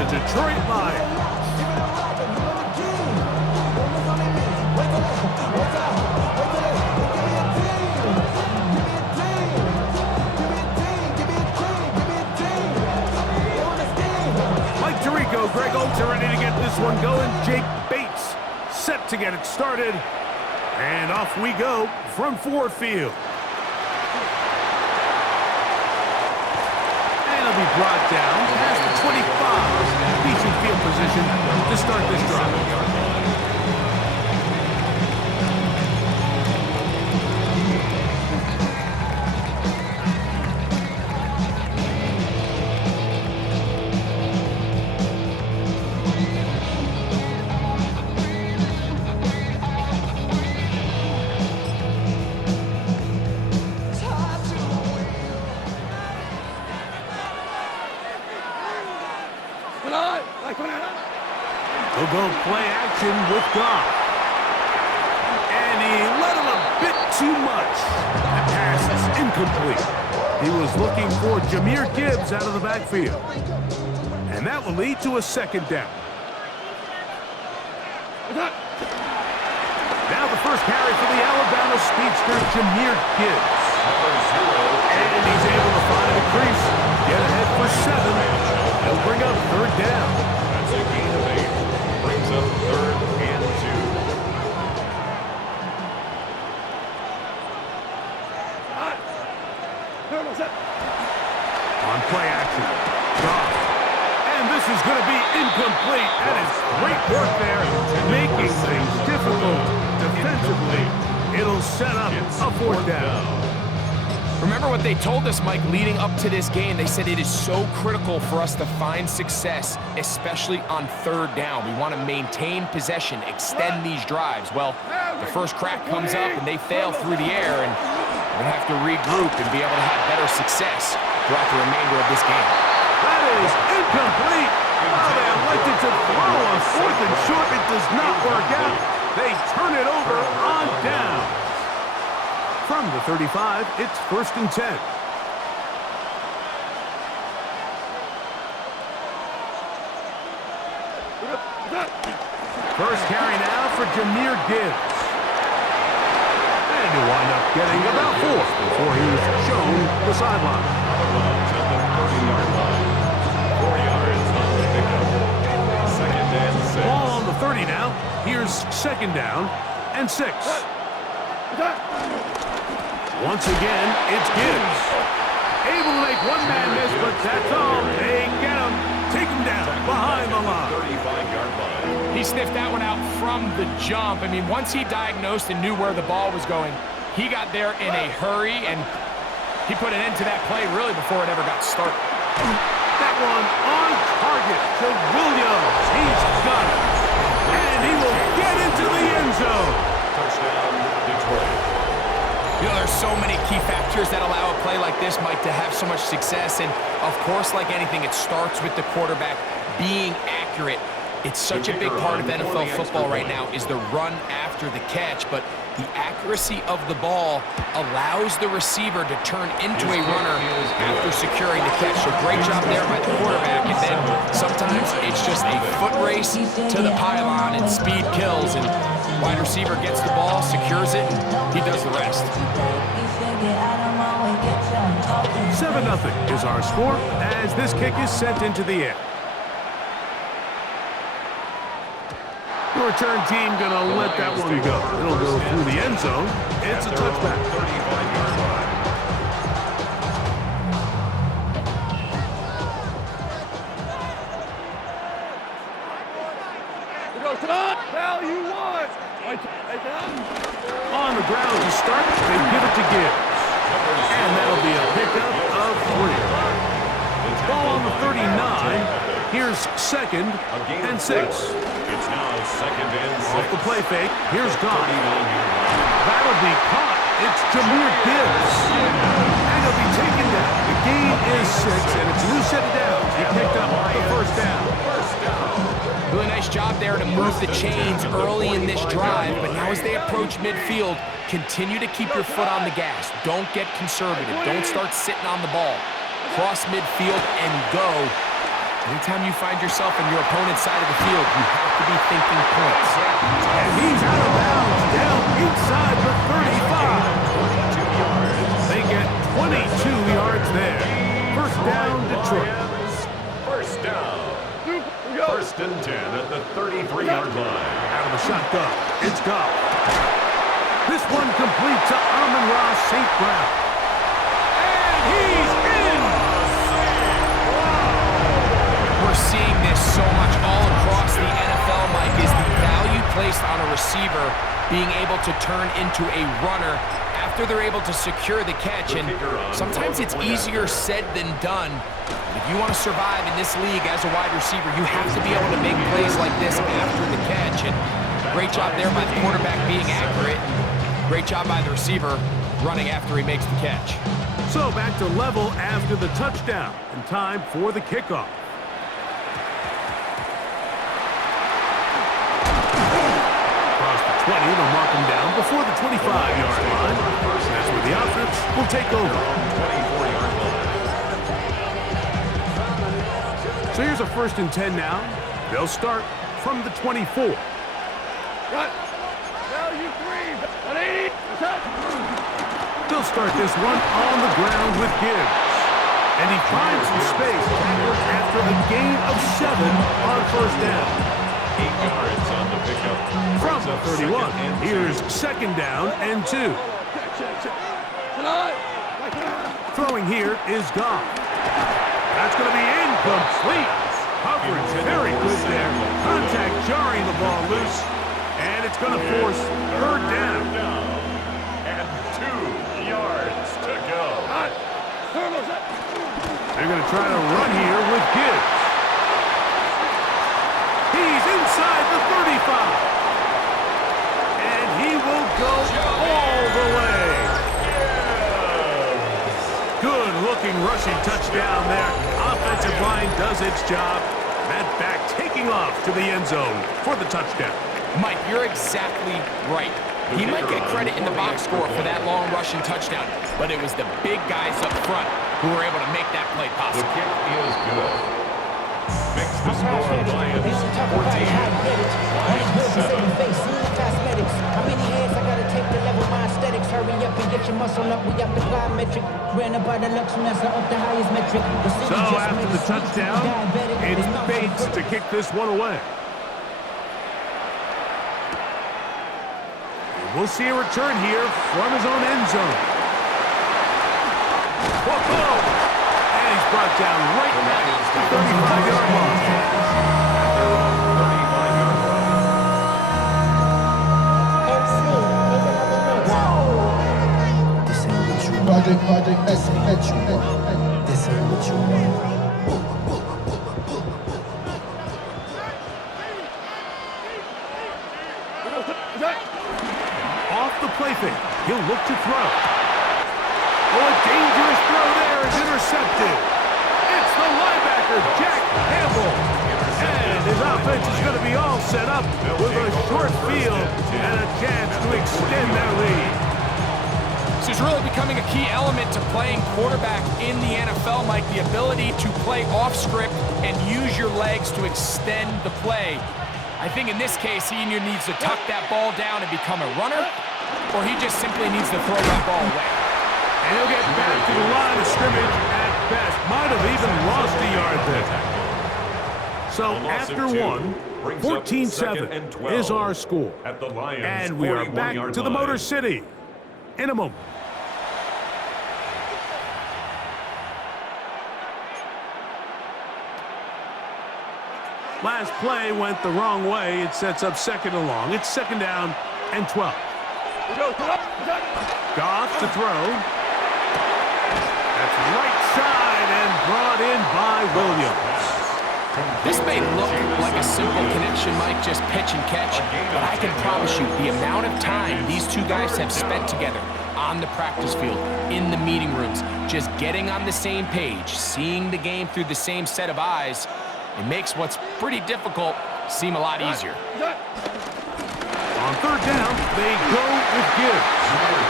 the Detroit Lions. Mike Tirico, Greg Olsen ready to get this one going. Jake Bates set to get it started. And off we go from Ford Field. And it'll be brought down past the 25. Decent field position to start this drive. He'll go play action with Goff. And he let him a bit too much. That pass is incomplete. He was looking for Jahmyr Gibbs out of the backfield. And that will lead to a second down. Now the first carry for the Alabama speedster, Jahmyr Gibbs. And he's able to find a crease. Get ahead for 7. He'll bring up third down. That's a gain of 8. Brings up 3rd and 2. On play action. Goff. And this is going to be incomplete. That is great work there, making things difficult defensively. It'll set up a 4th down. Remember what they told us, Mike, leading up to this game. They said it is so critical for us to find success, especially on 3rd down. We want to maintain possession, extend these drives. Well, the first crack comes up and they fail through the air, and we're going to have to regroup and be able to have better success throughout the remainder of this game. That is incomplete. Oh, they elected to throw on 4th and short. It does not work out. They turn it over on down. From the 35, it's 1st and 10. First carry now for Jahmyr Gibbs. And he'll wind up getting about 4 before he's shown the sideline. At the 30-yard line. 4 yards on the pickup. 2nd and 6. Ball on the 30 now. Here's 2nd down and 6. Once again, it's Gibbs. Able to make one man miss, but that's all. They get him. Take him down behind the line. 35-yard line. He sniffed that one out from the jump. I mean, once he diagnosed and knew where the ball was going, he got there in a hurry, and he put an end to that play really before it ever got started. That one on target to Williams. He's got it. And he will get into the end zone. Touchdown, Detroit. You know, there's so many key factors that allow a play like this, Mike, to have so much success. And, of course, like anything, it starts with the quarterback being accurate. It's such a big part of NFL football right now is the run after the catch. But the accuracy of the ball allows the receiver to turn into a runner after securing the catch. So great job there by the quarterback. And then sometimes it's just a foot race to the pylon and speed kills. And wide receiver gets the ball, secures it, and he does the rest. 7-0 is our score as this kick is sent into the air. The return team going to let that one go. It'll go through the end zone. It's a touchback. 35-yard line. On the ground to start, they give it to Gibbs. And that'll be a pickup of 3. Ball on the 39. Here's 2nd and 6. It's now 2nd and 6. Off the play fake, here's Goff. That'll be caught. It's Jahmyr Gibbs. And he'll be taken down. The gain is 6, and it's a new set of downs. He picked up the 1st down. Really nice job there to move the chains early in this drive, but now as they approach midfield, continue to keep your foot on the gas. Don't get conservative. Don't start sitting on the ball. Cross midfield and go. Anytime you find yourself on your opponent's side of the field, you have to be thinking points. And he's out of bounds, down inside the 35. They get 22 yards there. First down, Detroit. First down. First and 10 at the 33-yard line. Out of the shotgun, it's Goff. This one complete to Amon-Ra St. Brown. And he's in! We're seeing this so much all across the NFL, Mike, is the value placed on a receiver being able to turn into a runner after they're able to secure the catch. And sometimes it's easier said than done. If you want to survive in this league as a wide receiver, you have to be able to make plays like this after the catch. And great job there by the quarterback being accurate. Great job by the receiver running after he makes the catch. So back to level after the touchdown, and time for the kickoff. Across the 20, they'll mark him down before the 25-yard line. That's where the offense will take over. 24-yard line. So here's a 1st and 10 now. They'll start from the 24. They'll start this one on the ground with Gibbs. And he finds some space after a gain of 7 on first down. 8 yards on the pickup. From the 31, here's 2nd down and 2. Throwing here is Goff. That's going to be incomplete. Coverage very good there. Contact jarring the ball loose. And it's going to force 3rd down. And 2 yards to go. They're going to try to run here with Gibbs. He's inside the 35. And he will go all the way. Good looking rushing touchdown there. Offensive line does its job. That back taking off to the end zone for the touchdown. Mike, you're exactly right. He might get credit in the box score for that long rushing touchdown, but it was the big guys up front who were able to make that play The possible. kick is good. Makes the score Lions 14. Lions 7. How many hands I gotta take to level my aesthetics? Hurry up and get your muscle up. We got the plyometric. Ran about the lux and that's up the highest metric. So after the touchdown, it's Bates to kick this one away. We'll see a return here from his own end zone. Whoa! And he's brought down right at the 35-yard line. This ain't what you want. This ain't what you want. This ain't what you want. Off the play fake, he'll look to throw. Oh, a dangerous throw there is intercepted. It's the linebacker, Jack Campbell. And his offense is going to be all set up with a short field and a chance to extend their lead. This is really becoming a key element to playing quarterback in the NFL, Mike, the ability to play off script and use your legs to extend the play. I think in this case, he either needs to tuck that ball down and become a runner, or he just simply needs to throw that ball away. And he'll get back to the line of scrimmage at best. Might have even lost a yard there. So after one, 14-7 is our score. At the Lions, And we are back to the Motor City in a moment. Last play went the wrong way. It sets up 2nd and long. It's 2nd down and 12. Goff to throw. That's right side and brought in by Williams. This may look like a simple connection, Mike, just pitch and catch, but I can promise you the amount of time these two guys have spent together on the practice field, in the meeting rooms, just getting on the same page, seeing the game through the same set of eyes, it makes what's pretty difficult seem a lot easier. On On third down, they go with Gibbs.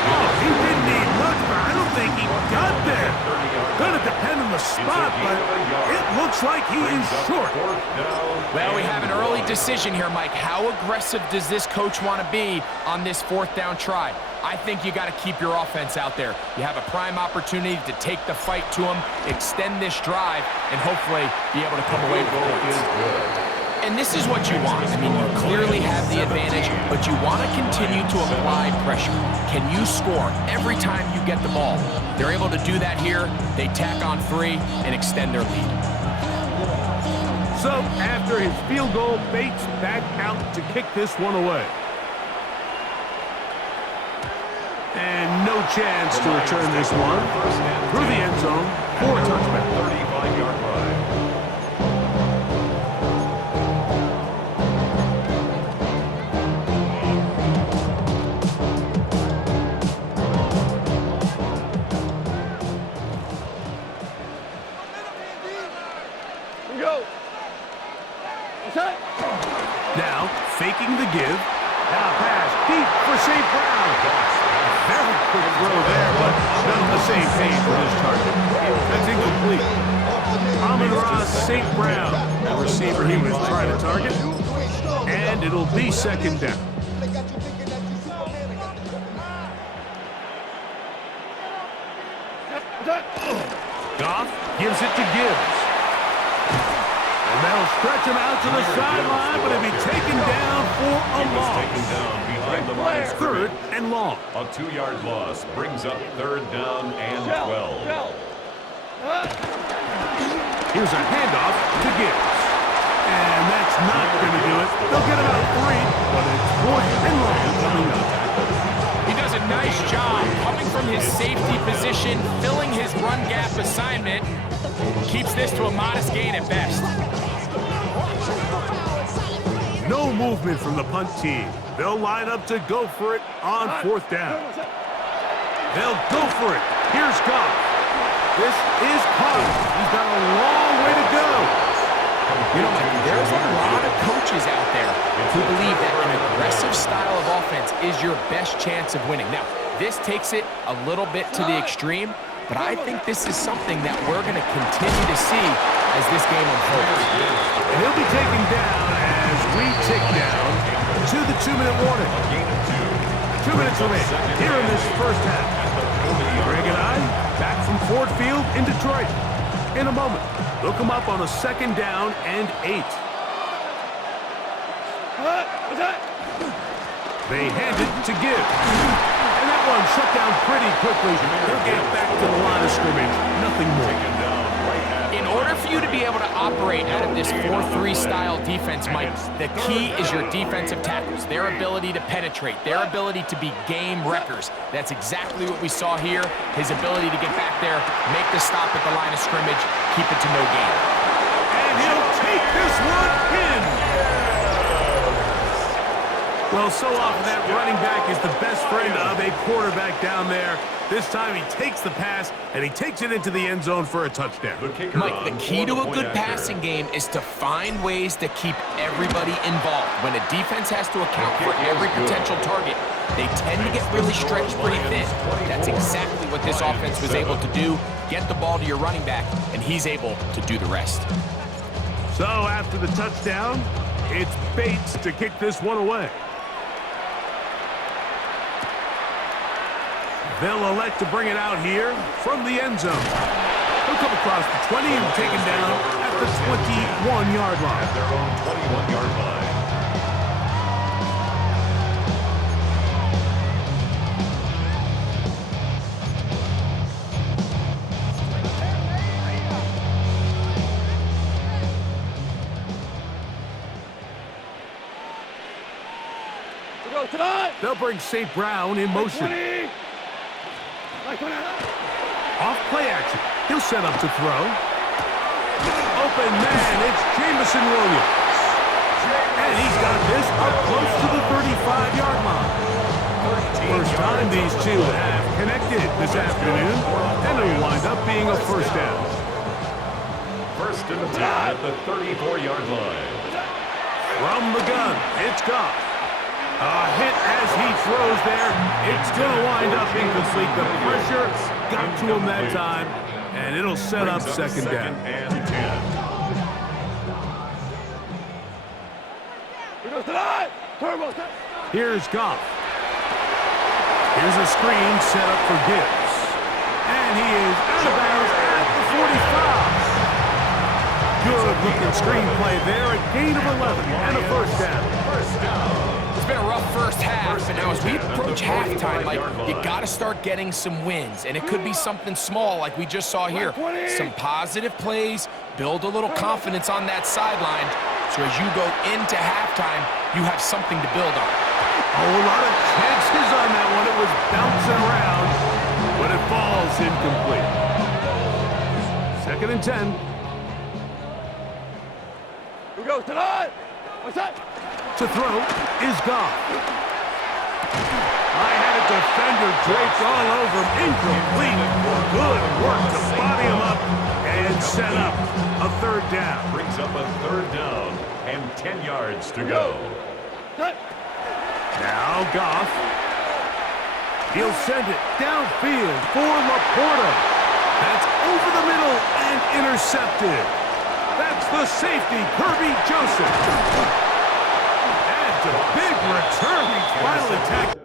Oh, he didn't need much, but I don't think he got there. Gonna depend on the spot, but it looks like he is short. Well, we have an early decision here, Mike. How aggressive does this coach want to be on this fourth down try? I think you got to keep your offense out there. You have a prime opportunity to take the fight to him, extend this drive, and hopefully be able to come away with points. And this is what you want. I mean, you clearly have the advantage, but you want to continue to apply pressure. Can you score every time you get the ball? They're able to do that here. They tack on 3 and extend their lead. So, after his field goal, Bates back out to kick this one away. And no chance to return this one through the end zone for a touchback. 35-yard line. Now, faking the give. Now pass deep for St. Brown. Very quick throw there, but not on the same page with his target. That's incomplete. Amon-Ra St. Brown, the receiver he was trying to target. And it'll be second down. Goff gives it to Gibbs. And they'll stretch him out to the sideline, but he'll be taken down for a loss. Taken down behind the line of Third scrimmage. and long. A 2-yard loss brings up third down and 12. Here's a handoff to Gibbs. And that's not going to do it. They'll get about 3, but it's fourth and long coming up. He does a nice job coming from his safety position, filling his run gap assignment. Keeps this to a modest gain at best. No movement from the punt team. They'll line up to go for it on fourth down. They'll go for it. Here's Goff. This is caught. He's got a long way to go. You know, Mike, there's a lot of coaches out there who believe that an aggressive style of offense is your best chance of winning. Now, this takes it a little bit to the extreme, but I think this is something that we're going to continue to see as this game unfolds. And he'll be taken down as we tick down to the 2-minute warning. 2 minutes remaining here in this first half. Greg and I back from Ford Field in Detroit. In a moment, they'll come up on a second down and 8. They hand it to Gibbs. And that one shut down pretty quickly. They'll get back to the line of scrimmage. Nothing more. In order for you to be able to operate out of this 4-3 style defense, Mike, the key is your defensive tackles, their ability to penetrate, their ability to be game wreckers. That's exactly what we saw here. His ability to get back there, make the stop at the line of scrimmage, keep it to no gain. And he'll take this one in. Well, so often that running back is the best friend of a quarterback down there. This time he takes the pass, and he takes it into the end zone for a touchdown. Mike, the key to a good passing game is to find ways to keep everybody involved. When a defense has to account for every potential target, they tend to get really stretched pretty thin. That's exactly what this offense was able to do. Get the ball to your running back, and he's able to do the rest. So after the touchdown, it's Bates to kick this one away. They'll elect to bring it out here from the end zone. He'll come across the 20 and taken down at the 21-yard line. At their own 21-yard line. They'll bring St. Brown in motion. Off play action. He'll set up to throw. Open man, it's Jamison Williams. And he's got this up close to the 35-yard line. First time these two have connected this afternoon, and it'll wind up being a first down. First and 10 at the 34-yard line. From the gun, it's Goff. A hit as he throws there. It's going to wind up incomplete. The pressure got to him that time, and it'll set up second down. And 10. Here's Goff. Here's a screen set up for Gibbs. And he is out of bounds at the 45. Good looking screen play there. A gain of 11 and a first down. It's been a rough first half, and now as we approach halftime, like, you got to start getting some wins, and it could be something small like we just saw here. Some positive plays, build a little confidence on that sideline, so as you go into halftime, you have something to build on. Oh, a lot of chances on that one. It was bouncing around, but it falls incomplete. Second and 10. Who goes tonight? What's that? To throw is Goff. I had a defender draped all over him. Incomplete. Good work to body him up and set up a third down. Brings up a third down and 10 yards to go. Now Goff. He'll send it downfield for Laporta. That's over the middle and intercepted. That's the safety, Kirby Joseph. And a big return. He finally tackled.